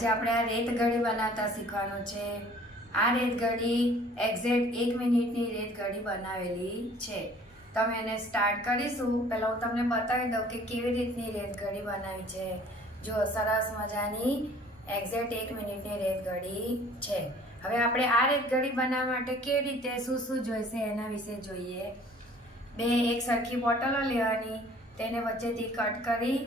આજે આપણે આ રેત ઘડી બનાવતા શીખવાનું છે। આ રેત ઘડી એક્ઝેક્ટ 1 મિનિટની રેત ઘડી બનાવેલી છે। તમે એને સ્ટાર્ટ કરીશું। પહેલાં હું તમને બતાવી દઉં કે કેવી રીતની રેત ઘડી બનાવી છે। જો સરસ મજાની એક્ઝેક્ટ 1 મિનિટની રેત ઘડી છે। હવે આપણે આ રેત ઘડી બનાવવા માટે કેવી રીતે શું જોઈશે એના વિશે જોઈએ। બે એક સરખી બોટલો લેવાની, તેને વચ્ચેથી કટ કરી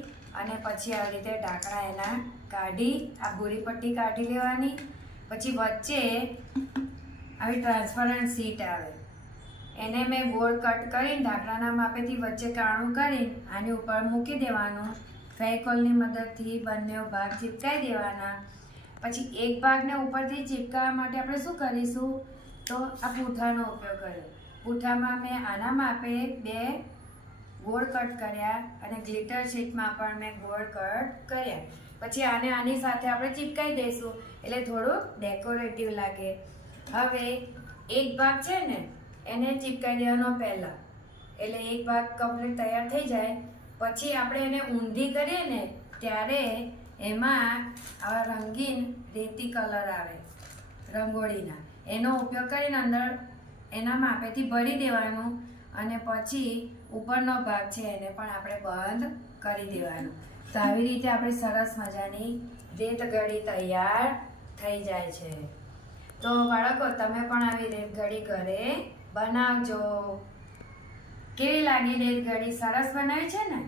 અને પછી આવી રીતે ઢાંકણા એના કાઢી આ ભૂરી પટ્ટી કાઢી લેવાની। પછી વચ્ચે આવી ટ્રાન્સપરન્ટ શીટ આવે, એને મેં ગોળ કટ કરીને ઢાંકણાના માપેથી વચ્ચે કાણું કરી આની ઉપર મૂકી દેવાનું। ફેવિકોલની મદદથી બંને ભાગ ચીપકાવી દેવાના। પછી એક ભાગને ઉપરથી ચીપકાવવા માટે આપણે શું કરીશું તો આ પૂંઠાનો ઉપયોગ કર્યો। પૂંઠામાં મેં આના માપે 2 ગોળ કટ કર્યા અને ગ્લિટર શીટમાં પણ મેં ગોળ કટ કર્યા। પછી આને આની સાથે આપણે ચીપકાવી દઈશું એટલે થોડું ડેકોરેટિવ લાગે। હવે એક ભાગ છે ને એને ચીપકાવી દેવાનો પહેલાં, એટલે એક ભાગ કમ્પ્લીટ તૈયાર થઈ જાય। પછી આપણે એને ઊંધી કરીએ ને ત્યારે એમાં આવા રંગીન રેતી કલર આવે રંગોળીના, એનો ઉપયોગ કરીને અંદર એના માપેથી ભરી દેવાનું અને પછી ઉપરનો ભાગ છે એને પણ આપણે બંધ કરી દેવાનું। તો આવી રીતે આપણી સરસ મજાની રેત ઘડી તૈયાર થઈ જાય છે। તો બાળકો તમે પણ આવી રેત ઘડી ઘરે બનાવજો। કેવી લાગી રેત ઘડી? સરસ બનાવી છે ને?